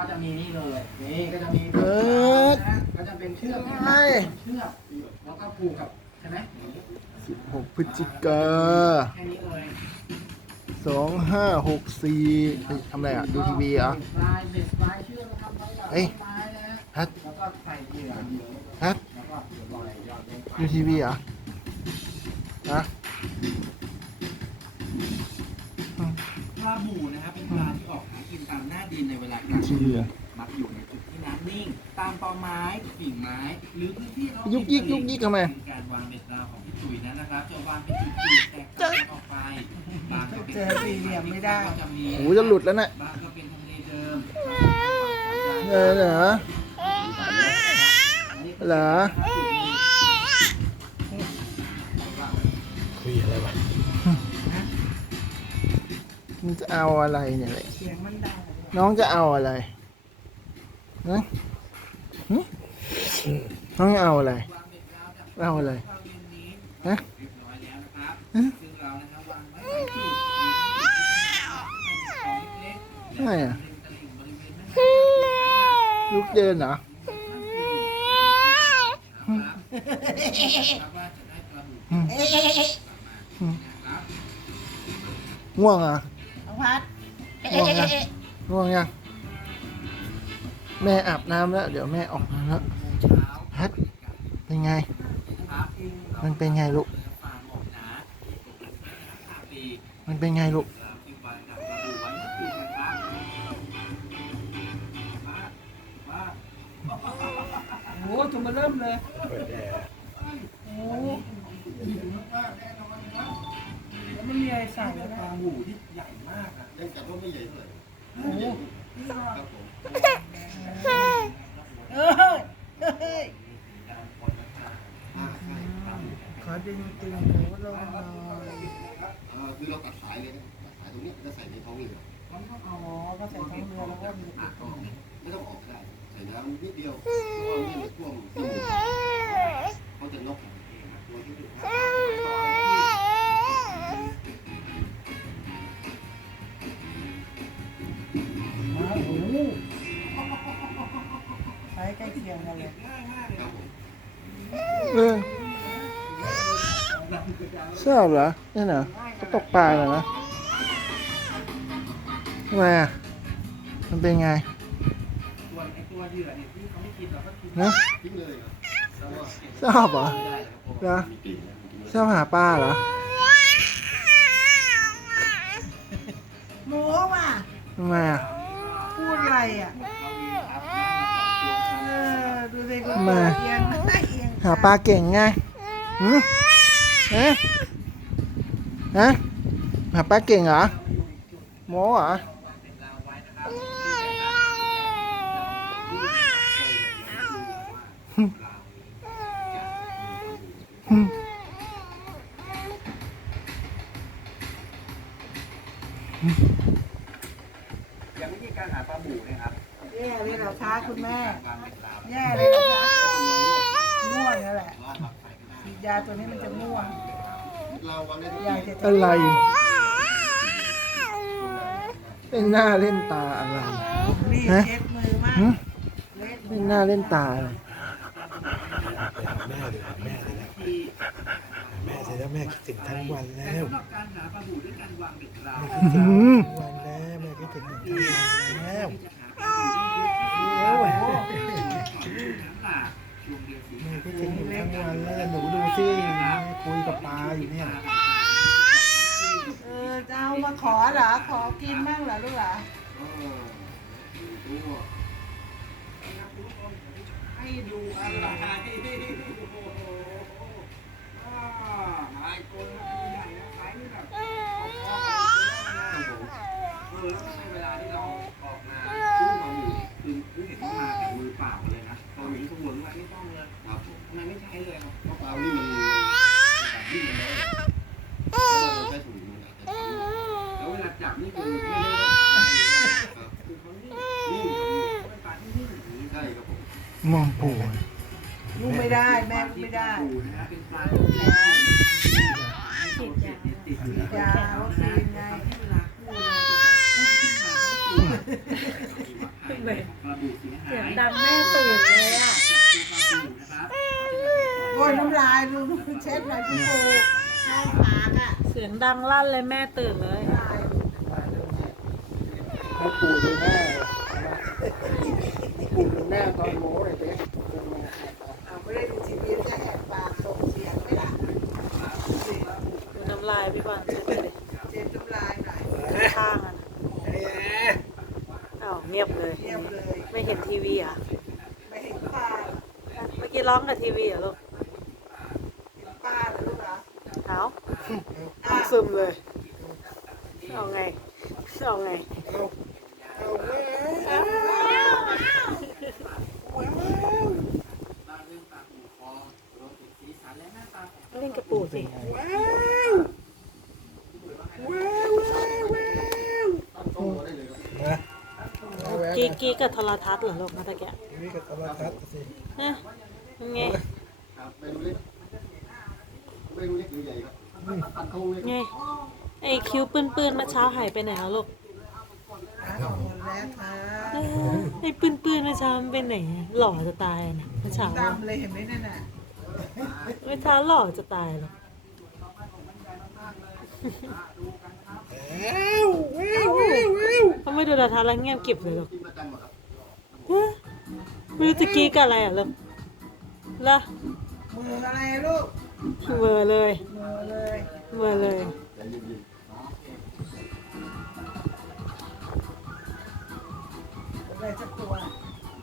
ก็จะมีนี่เลยนี่ก็จะมีเปิดนะก็จะเป็นเชือกใช่เชือกแล้วก็ผูกกับใช่ไหม16พฤศจิกาแค่นี้เลยสองห้าหกสี่ทำอะไรอะ ดูทีวีเหรอะเบ็ดปลายเบ็ดปลายเชือกนะครับไว้กับเฮ้ยต้นไม้นะฮะฮัทแล้วก็ใส่เหยื่อฮัทแล้วก็เดี๋ยวลอยยอดลงไปดูทีวีเหรอะฮะปลาบูนะครับเป็นปลาที่ออ กหากินตามหน้าดินในเวลากลางทีคืวีนเหรอมักอยู่ในจุดที่น้ำนิ่ง ตามตอไม้กิ่งไม้ หรือพื้นที่รอบยุกยิกยุกยิกทำไมการวางเบ็ดราวของพี่ตุ๋ยนั้นนะครับ จะวางเป็นจุดๆแตกต่างกันออกไปบางก็เป็นเจอสี่เหลี่ยมไม่ได้ก็จะมีโอ้โหจะหลุดแล้วน่ะบางก็เป็นทำเลเดิมเออเหรอเหรอ มันจะเอาอะไรเนี่ยเลยเสียงมันดังน้องจะเอาอะไรนะหึน้องจะเอาอะไรวางเบ็ดราวจากเอาอะไรเข้าเย็นนี้ฮะเรียบร้อยแล้วนะครับฮะซึ่งเรานะครับวางไว้หลายจุดของเล็กๆทำไมอะริมตลิ่งบริเวณแม่น้ำลูกเดินเหรอครับว่าจะ ได้ปลาบูอืมเอ๊ะอืมครับง่วงเหรอะน้องพัดง่วงยังง่วงยังแม่อาบน้ำแล้ว เดี๋ยวแม่ออกมาแล้วเช้าฮัทเป็นไงครับมันเป็นไงลูกฟาร์มหมกนะห้าปีมันเป็นไงลูกเราที่วางกับปลาบูไว้เมื่อคืนนะครับว่าว่าโอ้จุ่มมาเริ่มเลยโอ้แล้ว มันมีอะไรใส่เป็แล้นวปลาบูที่ใหญ่มากอะเนื่องจากว่าไม่ใหญ่เท่าไหร่โอ้ครับผมเฮ้ยเฮ้ยอ่าใช่ขอดึงตึงหูลงหน่อยอ่าคือเราตัดสายเลยนะตัดสายตรงนี้แล้วใส่ในท้องเรืออ๋อก็ใส่ทั้งเรือแล้วก็มีติดก็ไม่ต้องออกก็ได้ใส่น้ำนิดเดียวเพราะว่าไม่ได้ท่วมสมือ ช้ใกล้เคียงกันเลยครับผมเออชอเหรอนี่เหรอก็ตกปลาเหรอนะทำไมอะมันเป็นไงส่วไอ้ตัวเหยื่อเนี่ยที่เขาไม่กินเราก็กินนะทิ้งเลยชอบเหรอไม่ได้ครับเหรอนะชอบหาปลาเหรอหมูว่ะทำไมอะพูดอะไรอะ ดูสิคุณมาเอียงเอียงหาปลาเก่งไงหืมฮะฮะหาปลาเก่งเหรอโมเหรอหึอย่างวิธีการหาปลาบูนะครับ แย่เลยเหราช้าคุณแม่วางเบ็ดราวแย่เลยเหราช้าง่วงนั่นแหละฉีดยาตัวนี้มันจะง่วงเราวันนี้อยากจะอะไรเป็นหน้าเล่นตาอะไร รีบฮะเช็ดมือมากหึเล็ดเล่นหน้าเล่นตาอะไรแม่เสร็จแล้วแม่คิดถึงทั้งวันแล้แต่วสำหรับการหาปลาบูด้วยการวางเบ็ดราวแม่คิดถึงทั้งวันแล้วแม่คิดถึงหนูทั้งวันแล้วจะหาปลาบูได้เยอะที่สุดน้ำหลากช่ว งเดือนสิงแม่หาคิดถึงหนูทั้งวันแล้วหนูดูสิคุยกับปลาอยู่เนี่ยเออจะเอามาขอเหรอ ขอกินบ้างเหรอลูกเหรอเออดูตัวให้ดูอะไรโอ้โหาหลายคนใหญ่นะไซส์นี่แบบพอๆกับเออ ใช้เลยครับเพราะปลานี่มันวิ่งมาแล้วแล้วเราใช้ถุงมืออาจจะทำแล้วเวลาจับนี่คือไม่ได้ครับคือเขานิ่งนิ่งเขาเป็นปลาที่นิ่งอย่างนี้ใช่ครับผมมองปู่ลูกไม่ได้ แม่ลูกไม่ได้ดูนะฮะเป็นปลาที่ติดยาติดติดฉีดยาวัคซีนไงทำให้เวลาคู่เราจะพุ่งขึ้นมาเลยกระดูเสียหายเสียงดังแม่ตื่นเลยอะ นะครับ โอ้ยน้ำลายลูกเช็ดหน่อยพี่ปูน้องปากอะเสียงดังลั่นเลยแม่ตื่นเลย ให้ปู่ดูหน้าปู่ดูหน้าตอนโม้เลยเด็กเอาไม่ได้ดูทีวีจะแอบปากส่งเสียงไหมล่ะดูน้ำลายพี่บอลเช็ดไปดิเช็ดน้ำลายหน่อยข้างอะอ้าวเงียบเลยเงียบเลย ไม่เห็นทีวีเหรอะ ไม่เห็นป้าเมื่อกี้ร้องกับทีวีเหรอลูก เห็นป้าเหรอลูกเหรอ เอาเอาซึมเลย เอาไง เอาไงเอาแม่เล่นกระปูสิต้องโมได้เลยครับนะเอาแหวนกีกีกับโทรทัศน์เหรอลูกมาตะแกะนี่กับโทรทัศน์สินะยังไง ครับเมนูเล็กเมนูเล็กหรือใหญ่ครับตัดทงเลยไงไอคิ้วปื้นๆเมื่อเช้าหายไปไหนแล้วลูกอะเอาหมดแล้วค่ะเออไอปื้นๆเมื่อเช้ามันเป็นไหนอะหล่อจะตายอะนะเมื่อเช้าดำเลยเห็นไหมนั่นน่ะเมื่อเช้าหล่อจะตายเลยว้าวว้าวว้าวว้าวเขาไม่ดูโทรทัศน์แล้วเงียบกริบเลยลูกกินประจำเหรอครับฮะไม่รู้จะกรีดกับอะไรอะลูกละมืออะไรลูก เบอร์เลยเบอร์เลยใจเย็นอะไรสักตัว